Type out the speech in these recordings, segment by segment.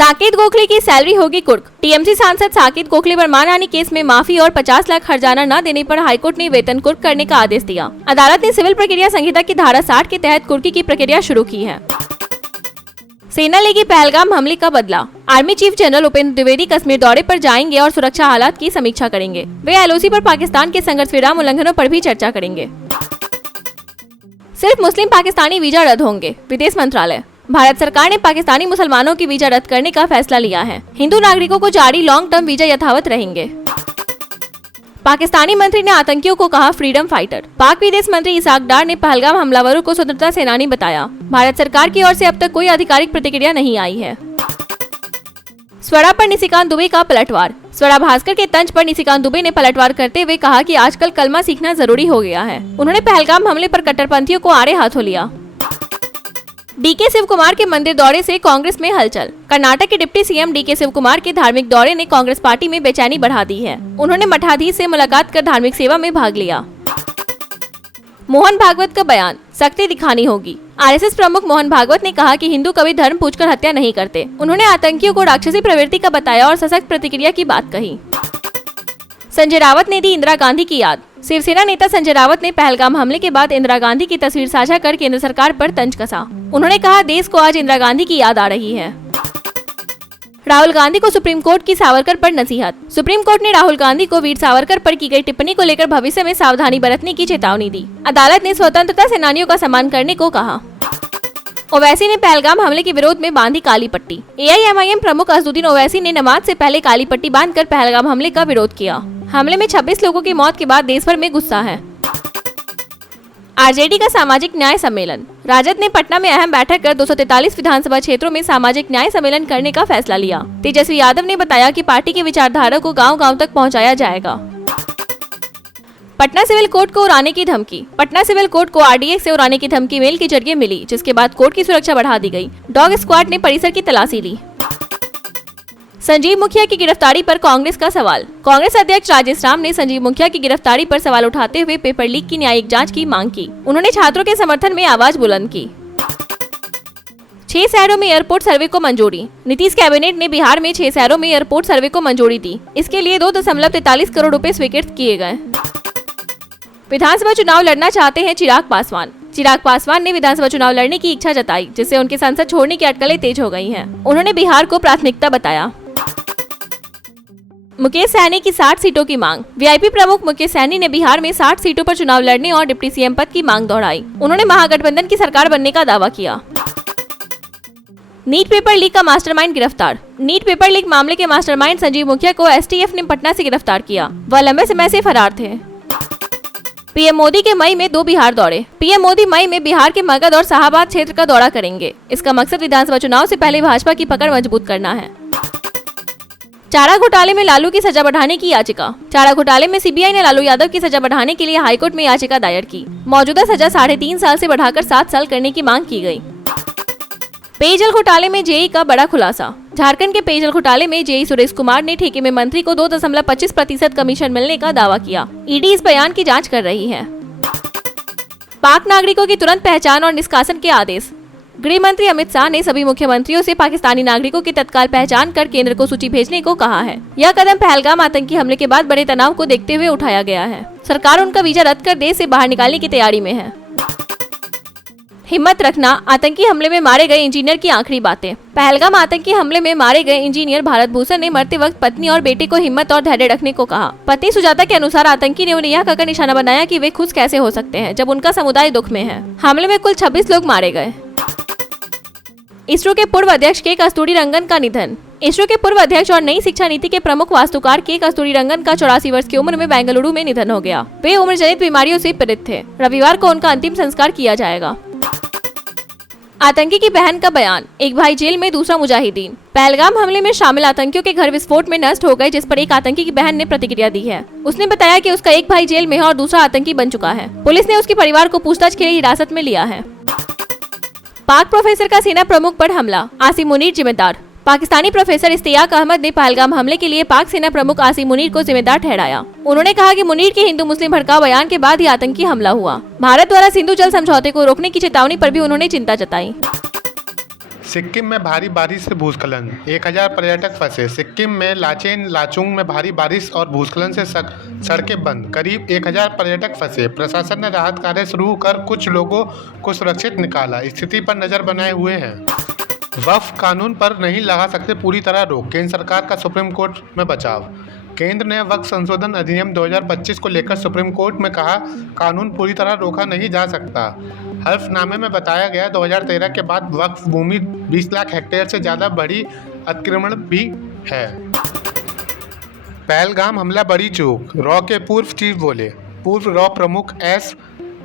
साकेत गोखले की सैलरी होगी कुर्क। टीएमसी सांसद साकेत गोखले पर मानहानि केस में माफी और 50 लाख हर्जाना न देने पर हाईकोर्ट ने वेतन कुर्क करने का आदेश दिया। अदालत ने सिविल प्रक्रिया संहिता की धारा 60 के तहत कुर्की की प्रक्रिया शुरू की है। सेना लेगी पहलगाम हमले का बदला। Army chief general Upendra Dwivedi Kashmir दौरे पर जाएंगे और सुरक्षा हालात की समीक्षा करेंगे। वे एलओसी पर पाकिस्तान के संघर्ष विराम उल्लंघनों पर भी चर्चा करेंगे। सिर्फ मुस्लिम पाकिस्तानी वीजा रद्द होंगे। विदेश मंत्रालय। भारत सरकार ने पाकिस्तानी मुसलमानों की वीजा रद्द करने का फैसला लिया है। हिंदू नागरिकों को जारी लॉन्ग टर्म वीजा यथावत रहेंगे। पाकिस्तानी मंत्री ने आतंकियों को कहा फ्रीडम फाइटर। पाक विदेश मंत्री इसाक डार ने पहलगाम हमलावरों को स्वतंत्रता सेनानी बताया। भारत सरकार की ओर से अब तक कोई आधिकारिक प्रतिक्रिया नहीं आई है। स्वरा पर निशिकांत दुबे का पलटवार। स्वरा भास्कर के तंज पर निशिकांत दुबे ने पलटवार करते हुए कहा कि आजकल कलमा सीखना जरूरी हो गया है। उन्होंने पहलगाम हमले पर कट्टरपंथियों को आड़े हाथों लिया। डीके शिव कुमार के मंदिर दौरे से कांग्रेस में हलचल। कर्नाटक के deputy CM DK Shivakumar के धार्मिक दौरे ने कांग्रेस पार्टी में बेचैनी बढ़ा दी है। उन्होंने मठाधीश से मुलाकात कर धार्मिक सेवा में भाग लिया। मोहन भागवत का बयान, सख्ती दिखानी होगी। आरएसएस प्रमुख मोहन भागवत ने कहा कि हिंदू कभी धर्म पूछकर हत्या नहीं करते। उन्होंने आतंकियों को राक्षसी प्रवृत्ति का बताया और सशक्त प्रतिक्रिया की बात कही। संजय रावत ने दी इंदिरा गांधी की याद। शिवसेना नेता संजय रावत ने पहलगाम हमले के बाद इंदिरा गांधी की तस्वीर साझा कर केंद्र सरकार पर तंज कसा। उन्होंने कहा देश को आज इंदिरा गांधी की याद आ रही है। राहुल गांधी को सुप्रीम कोर्ट की सावरकर पर नसीहत। सुप्रीम कोर्ट ने राहुल गांधी को वीर सावरकर पर की गई टिप्पणी को लेकर भविष्य में सावधानी बरतने की चेतावनी दी। अदालत ने स्वतंत्रता सेनानियों का सम्मान करने को कहा। ओवैसी ने पहलगाम हमले के विरोध में बांधी काली पट्टी। एआईएमआईएम प्रमुख असदुद्दीन ओवैसी ने नमाज से पहले काली पट्टी बांधकर पहलगाम हमले का विरोध किया। हमले में 26 लोगों की मौत के बाद देश भर में गुस्सा है। आरजेडी का सामाजिक न्याय सम्मेलन। राजद ने पटना में अहम बैठक कर 243 विधानसभा क्षेत्रों में सामाजिक न्याय सम्मेलन करने का फैसला लिया। तेजस्वी यादव ने बताया कि पार्टी की विचारधारा को गांव-गांव तक पहुंचाया जाएगा। पटना सिविल कोर्ट को उड़ाने की धमकी। पटना सिविल कोर्ट को आरडीएक्स से उड़ाने की धमकी मेल के जरिए मिली, जिसके बाद कोर्ट की सुरक्षा बढ़ा दी गई। डॉग स्क्वाड ने परिसर की तलाशी ली। संजीव मुखिया की गिरफ्तारी पर कांग्रेस का सवाल। कांग्रेस अध्यक्ष राजेश राम ने संजीव मुखिया की गिरफ्तारी पर सवाल उठाते हुए पेपर लीक की न्यायिक जांच की मांग की। उन्होंने छात्रों के समर्थन में आवाज बुलंद की। 6 शहरों में एयरपोर्ट सर्वे को मंजूरी। नीतीश कैबिनेट ने बिहार में 6 शहरों में एयरपोर्ट सर्वे को मंजूरी दी। इसके लिए 2.43 करोड़ रुपए स्वीकृत किए गए। विधानसभा चुनाव लड़ना चाहते हैं चिराग पासवान। चिराग पासवान ने विधानसभा चुनाव लड़ने की इच्छा जताई, जिससे उनके संसद छोड़ने की अटकलें तेज हो गई हैं। उन्होंने बिहार को प्राथमिकता बताया। मुकेश सहनी की 60 सीटों की मांग। वीआईपी प्रमुख मुकेश सहनी ने बिहार में 60 सीटों पर चुनाव लड़ने और डिप्टी सीएम पद की मांग दोहराई। उन्होंने महागठबंधन की सरकार बनने का दावा किया। नीट पेपर लीक का मास्टरमाइंड गिरफ्तार। नीट पेपर लीक मामले के मास्टरमाइंड संजीव मुखिया को एसटीएफ ने पटना से गिरफ्तार किया। वह लंबे समय से फरार थे। पीएम मोदी के मई में 2 बिहार दौरे। पीएम मोदी मई में बिहार के मगध और शाहाबाद क्षेत्र का दौरा करेंगे। इसका मकसद विधानसभा चुनाव से पहले भाजपा की पकड़ मजबूत करना है। चारा घोटाले में लालू की सजा बढ़ाने की याचिका। चारा घोटाले में सीबीआई ने लालू यादव की सजा बढ़ाने के लिए हाईकोर्ट में याचिका दायर की। मौजूदा सजा 3.5 साल से बढ़ाकर 7 साल करने की मांग की गई। पेयजल घोटाले में जेई का बड़ा खुलासा। झारखंड के पेयजल घोटाले में जेई सुरेश कुमार ने ठेके में मंत्री को 2.25% कमीशन मिलने का दावा किया। ईडी इस बयान की जांच कर रही है। पाक नागरिकों की तुरंत पहचान और निष्कासन के आदेश। गृह मंत्री अमित शाह ने सभी मुख्यमंत्रियों से पाकिस्तानी नागरिकों की तत्काल पहचान कर केंद्र को सूची भेजने को कहा है। यह कदम पहलगाम आतंकी हमले के बाद बड़े तनाव को देखते हुए उठाया गया है। सरकार उनका वीजा रद्द कर देश से बाहर निकालने की तैयारी में है। हिम्मत रखना, आतंकी हमले में मारे गए इंजीनियर की आखिरी बातें। पहलगाम आतंकी हमले में मारे गए इंजीनियर भारत भूषण ने मरते वक्त पत्नी और बेटे को हिम्मत और धैर्य रखने को कहा। पत्नी सुजाता के अनुसार आतंकी ने उन्हें यह कहकर निशाना बनाया कि वे खुश कैसे हो सकते हैं जब उनका समुदाय दुख में है। हमले में कुल 26 लोग मारे गए। इसरो के पूर्व अध्यक्ष के कस्तूरीरंगन का निधन। इसरो के पूर्व अध्यक्ष और नई शिक्षा नीति के प्रमुख वास्तुकार के कस्तूरीरंगन का 84 वर्ष की उम्र में बेंगलुरु में निधन हो गया। वे उम्र जनित बीमारियों से पीड़ित थे। रविवार को उनका अंतिम संस्कार किया जाएगा। आतंकी की बहन का बयान। एक भाई जेल में, दूसरा मुजाहिदीन। पहलगाम हमले में शामिल आतंकियों के घर विस्फोट में नष्ट हो गए, जिस पर एक आतंकी की बहन ने प्रतिक्रिया दी है। उसने बताया कि उसका एक भाई जेल में है और दूसरा आतंकी बन चुका है। पुलिस ने उसके परिवार को पूछताछ के लिए हिरासत में लिया है। पाक प्रोफेसर का सेना प्रमुख पर हमला। आसिम मुनीर जिम्मेदार। पाकिस्तानी प्रोफेसर इश्तियाक अहमद ने पहलगाम हमले के लिए पाक सेना प्रमुख आसिम मुनीर को जिम्मेदार ठहराया। उन्होंने कहा कि मुनीर के हिंदू मुस्लिम भड़काऊ बयान के बाद ही आतंकी हमला हुआ। भारत द्वारा सिंधु जल समझौते को रोकने की चेतावनी पर भी उन्होंने चिंता जताई। सिक्किम में भारी बारिश से भूस्खलन, 1000 पर्यटक फंसे। सिक्किम में लाचेन लाचुंग में भारी बारिश और भूस्खलन से सड़कें बंद, करीब 1000 पर्यटक फंसे। प्रशासन ने राहत कार्य शुरू कर कुछ लोगों को सुरक्षित निकाला, स्थिति पर नजर बनाए हुए हैं। वक्फ कानून पर नहीं लगा सकते पूरी तरह रोक, केंद्र सरकार का सुप्रीम कोर्ट में बचाव। केंद्र ने वक्फ संशोधन अधिनियम 2025 को लेकर सुप्रीम कोर्ट में कहा, कानून पूरी तरह रोका नहीं जा सकता। हल्फनामे में बताया गया 2013 के बाद वक्फ भूमि 20 लाख हेक्टेयर से ज़्यादा बड़ी अतिक्रमण भी है। पहलगाम हमला बड़ी चूक, रॉ के पूर्व चीफ बोले। पूर्व रॉ प्रमुख एस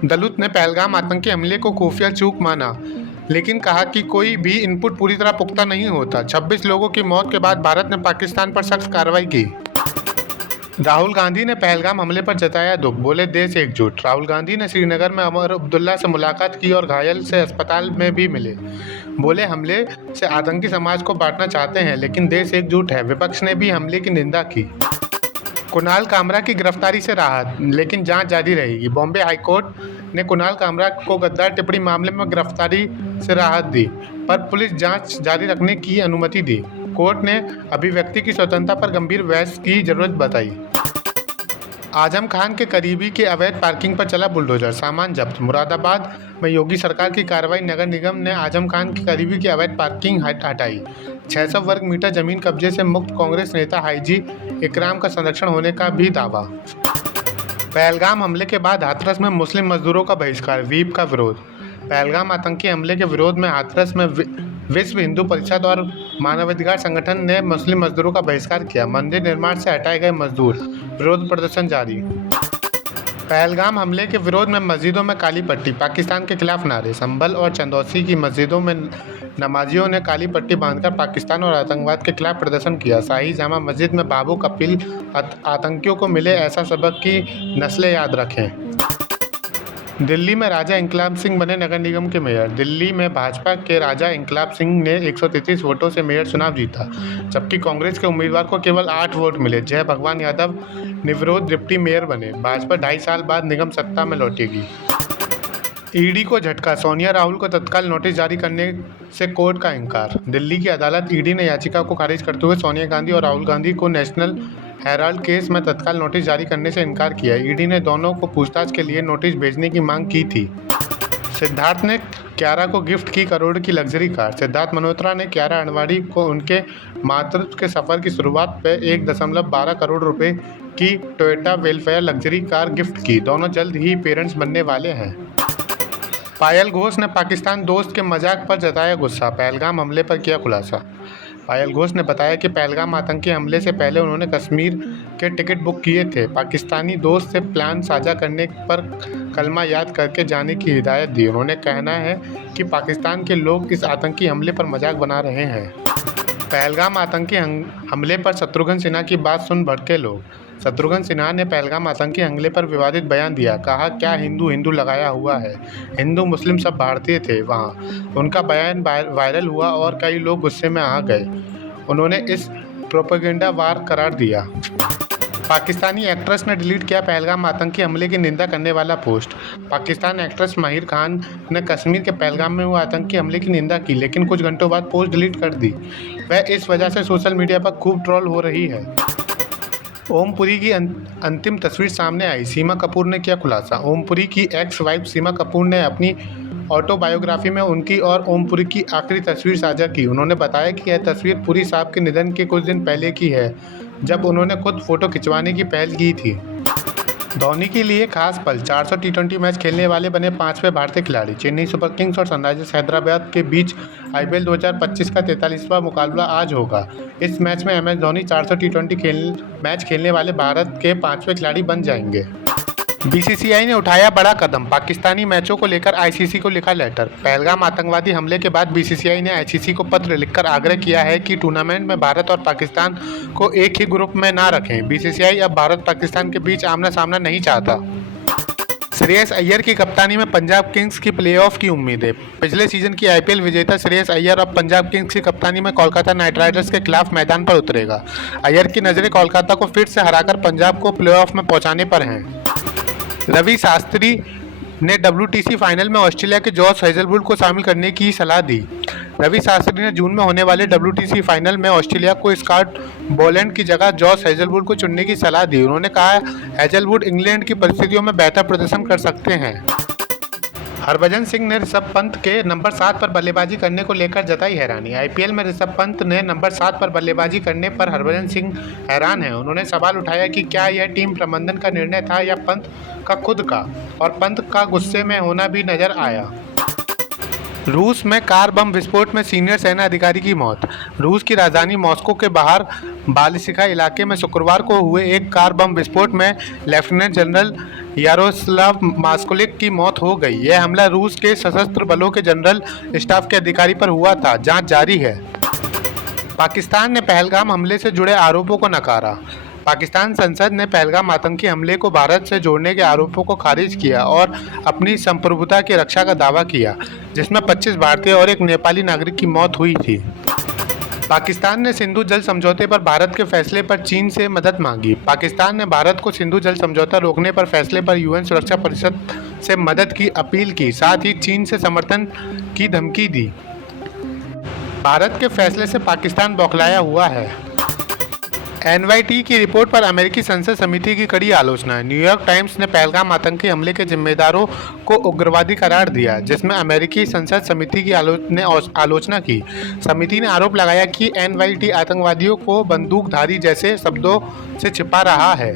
दलुत ने पहलगाम आतंकी हमले को खुफिया चूक माना, लेकिन कहा कि कोई भी इनपुट पूरी तरह पुख्ता नहीं होता। 26 लोगों की मौत के बाद भारत ने पाकिस्तान पर सख्त कार्रवाई की। राहुल गांधी ने पहलगाम हमले पर जताया दुख, बोले देश एकजुट। राहुल गांधी ने श्रीनगर में उमर अब्दुल्ला से मुलाकात की और घायल से अस्पताल में भी मिले। बोले हमले से आतंकी समाज को बांटना चाहते हैं, लेकिन देश एकजुट है। विपक्ष ने भी हमले की निंदा की। कुणाल कामरा की गिरफ्तारी से राहत, लेकिन जांच जारी रहेगी। बॉम्बे हाईकोर्ट ने कुणाल कामरा को गद्दार टिप्पणी मामले में गिरफ्तारी से राहत दी, पर पुलिस जांच जारी रखने की अनुमति दी। कोर्ट ने अभिव्यक्ति की स्वतंत्रता पर गंभीर बहस की जरूरत बताई। आजम खान के करीबी के अवैध पार्किंग पर चला बुलडोजर, सामान जब्त। मुरादाबाद में योगी सरकार की कार्रवाई, नगर निगम ने आजम खान के करीबी की अवैध पार्किंग हटाई। 600 वर्ग मीटर जमीन कब्जे से मुक्त कांग्रेस नेता हाजी इकराम का संरक्षण होने का भी दावा। पहलगाम हमले के बाद हाथरस में मुस्लिम मजदूरों का बहिष्कार, वीप का विरोध। पहलगाम आतंकी हमले के विरोध में हाथरस में विश्व हिंदू परिषद और मानवाधिकार संगठन ने मुस्लिम मजदूरों का बहिष्कार किया। मंदिर निर्माण से हटाए गए मजदूर, विरोध प्रदर्शन जारी। पहलगाम हमले के विरोध में मस्जिदों में काली पट्टी, पाकिस्तान के खिलाफ नारे। संभल और चंदौसी की मस्जिदों में नमाजियों ने काली पट्टी बांधकर पाकिस्तान और आतंकवाद के खिलाफ प्रदर्शन किया। शाही जामा मस्जिद में बाबू कपिल, आतंकियों को मिले ऐसा सबक की नस्लें याद रखें। दिल्ली में राजा इंकलाब सिंह बने नगर निगम के मेयर। दिल्ली में भाजपा के राजा इंकलाब सिंह ने 133 वोटों से मेयर चुनाव जीता, जबकि कांग्रेस के उम्मीदवार को केवल 8 वोट मिले। जय भगवान यादव निर्विरोध डिप्टी मेयर बने। भाजपा 2.5 साल बाद निगम सत्ता में लौटेगी। ईडी को झटका, सोनिया राहुल को तत्काल नोटिस जारी करने से कोर्ट का इंकार। दिल्ली की अदालत ईडी ने याचिका को खारिज करते हुए सोनिया गांधी और राहुल गांधी को नेशनल हेराल्ड केस में तत्काल नोटिस जारी करने से इनकार किया। ईडी ने दोनों को पूछताछ के लिए नोटिस भेजने की मांग की थी। सिद्धार्थ ने क्यारा को गिफ्ट की करोड़ की लग्जरी कार। सिद्धार्थ मल्होत्रा ने क्यारा अडवाणी को उनके मातृत्व के सफर की शुरुआत पर 1.12 करोड़ रुपए की Toyota welfare luxury car gift की। दोनों जल्द ही पेरेंट्स बनने वाले हैं। पायल घोष ने पाकिस्तान दोस्त के मजाक पर जताया गुस्सा, पहलगाम हमले पर किया खुलासा। पायल घोष ने बताया कि पहलगाम आतंकी हमले से पहले उन्होंने कश्मीर के टिकट बुक किए थे। पाकिस्तानी दोस्त से प्लान साझा करने पर कलमा याद करके जाने की हिदायत दी। उन्होंने कहना है कि पाकिस्तान के लोग इस आतंकी हमले पर मजाक बना रहे हैं। पहलगाम आतंकी हमले पर शत्रुघ्न सिन्हा की बात सुन भड़के लोग। शत्रुघ्न सिन्हा ने पहलगाम आतंकी हमले पर विवादित बयान दिया। कहा, क्या हिंदू लगाया हुआ है, हिंदू मुस्लिम सब भारतीय थे वहाँ। उनका बयान वायरल हुआ और कई लोग गुस्से में आ गए। उन्होंने इस प्रोपेगेंडा वार करार दिया। पाकिस्तानी एक्ट्रेस ने डिलीट किया पहलगाम आतंकी हमले की निंदा करने वाला पोस्ट। पाकिस्तान एक्ट्रेस माहिर खान ने कश्मीर के पहलगाम में हुए आतंकी हमले की निंदा की, लेकिन कुछ घंटों बाद पोस्ट डिलीट कर दी। वह इस वजह से सोशल मीडिया पर खूब ट्रोल हो रही है। ओमपुरी की अंतिम तस्वीर सामने आई, सीमा कपूर ने किया खुलासा। ओमपुरी की एक्स वाइफ सीमा कपूर ने अपनी ऑटोबायोग्राफी में उनकी और ओमपुरी की आखिरी तस्वीर साझा की। उन्होंने बताया कि यह तस्वीर पुरी साहब के निधन के कुछ दिन पहले की है, जब उन्होंने खुद फोटो खिंचवाने की पहल की थी। धोनी के लिए खास पल, 400 T20 मैच खेलने वाले बने 5वें भारतीय खिलाड़ी। चेन्नई सुपर किंग्स और सनराइजर्स हैदराबाद के बीच IPL 2025 का 43वां मुकाबला आज होगा। इस मैच में MS धोनी 400 T20 मैच खेलने वाले भारत के 5वें खिलाड़ी बन जाएंगे। BCCI ने उठाया बड़ा कदम, पाकिस्तानी मैचों को लेकर ICC को लिखा लेटर। पहलगाम आतंकवादी हमले के बाद BCCI ने ICC को पत्र लिखकर आग्रह किया है कि टूर्नामेंट में भारत और पाकिस्तान को एक ही ग्रुप में ना रखें। BCCI अब भारत पाकिस्तान के बीच आमना सामना नहीं चाहता। श्रेयस अय्यर की कप्तानी में पंजाब किंग्स की प्लेऑफ की उम्मीदें। पिछले सीजन की IPL विजेता श्रेयस अय्यर अब पंजाब किंग्स की कप्तानी में कोलकाता नाइट राइडर्स के खिलाफ मैदान पर उतरेगा। अय्यर की नज़रें कोलकाता को फिर से हराकर पंजाब को प्लेऑफ में पहुंचाने पर हैं। रवि शास्त्री ने WTC फाइनल में ऑस्ट्रेलिया के जॉस हेजलवुड को शामिल करने की सलाह दी। रवि शास्त्री ने जून में होने वाले WTC फाइनल में ऑस्ट्रेलिया को स्कॉट बोलैंड की जगह जॉस हेजलवुड को चुनने की सलाह दी। उन्होंने कहा हेजलवुड इंग्लैंड की परिस्थितियों में बेहतर प्रदर्शन कर सकते हैं। हरभजन सिंह ने ऋषभ पंत के नंबर 7 पर बल्लेबाजी करने को लेकर जताई हैरानी। IPL में ऋषभ पंत ने नंबर 7 पर बल्लेबाजी करने पर हरभजन सिंह हैरान हैं। उन्होंने सवाल उठाया कि क्या यह टीम प्रबंधन का निर्णय था या पंत का खुद का, और पंत का गुस्से में होना भी नजर आया। रूस में कार बम विस्फोट में सीनियर सेना अधिकारी की मौत। रूस की राजधानी मॉस्को के बाहर बालिसिका इलाके में शुक्रवार को हुए एक कार बम विस्फोट में लेफ्टिनेंट जनरल यारोस्लाव मास्कोलिक की मौत हो गई। यह हमला रूस के सशस्त्र बलों के जनरल स्टाफ के अधिकारी पर हुआ था। जांच जारी है। पाकिस्तान ने पहलगाम हमले से जुड़े आरोपों को नकारा। पाकिस्तान संसद ने पहलगाम आतंकी हमले को भारत से जोड़ने के आरोपों को खारिज किया और अपनी संप्रभुता की रक्षा का दावा किया, जिसमें 25 भारतीय और एक नेपाली नागरिक की मौत हुई थी। पाकिस्तान ने सिंधु जल समझौते पर भारत के फैसले पर चीन से मदद मांगी। पाकिस्तान ने भारत को सिंधु जल समझौता रोकने पर फैसले पर UN सुरक्षा परिषद से मदद की अपील की, साथ ही चीन से समर्थन की धमकी दी। भारत के फैसले से पाकिस्तान बौखलाया हुआ है। NYT की रिपोर्ट पर अमेरिकी संसद समिति की कड़ी आलोचना। न्यूयॉर्क टाइम्स ने पहलगाम आतंकी हमले के जिम्मेदारों को उग्रवादी करार दिया, जिसमें अमेरिकी संसद समिति की आलोचना की। समिति ने आरोप लगाया कि NYT आतंकवादियों को बंदूकधारी जैसे शब्दों से छिपा रहा है।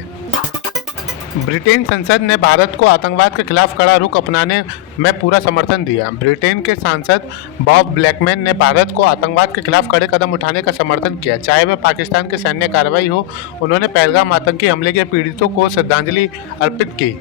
ब्रिटेन संसद ने भारत को आतंकवाद के खिलाफ कड़ा रुख अपनाने में पूरा समर्थन दिया। ब्रिटेन के सांसद बॉब ब्लैकमैन ने भारत को आतंकवाद के खिलाफ कड़े कदम उठाने का समर्थन किया, चाहे वह पाकिस्तान की सैन्य कार्रवाई हो। उन्होंने पहलगाम आतंकी हमले के पीड़ितों को श्रद्धांजलि अर्पित की।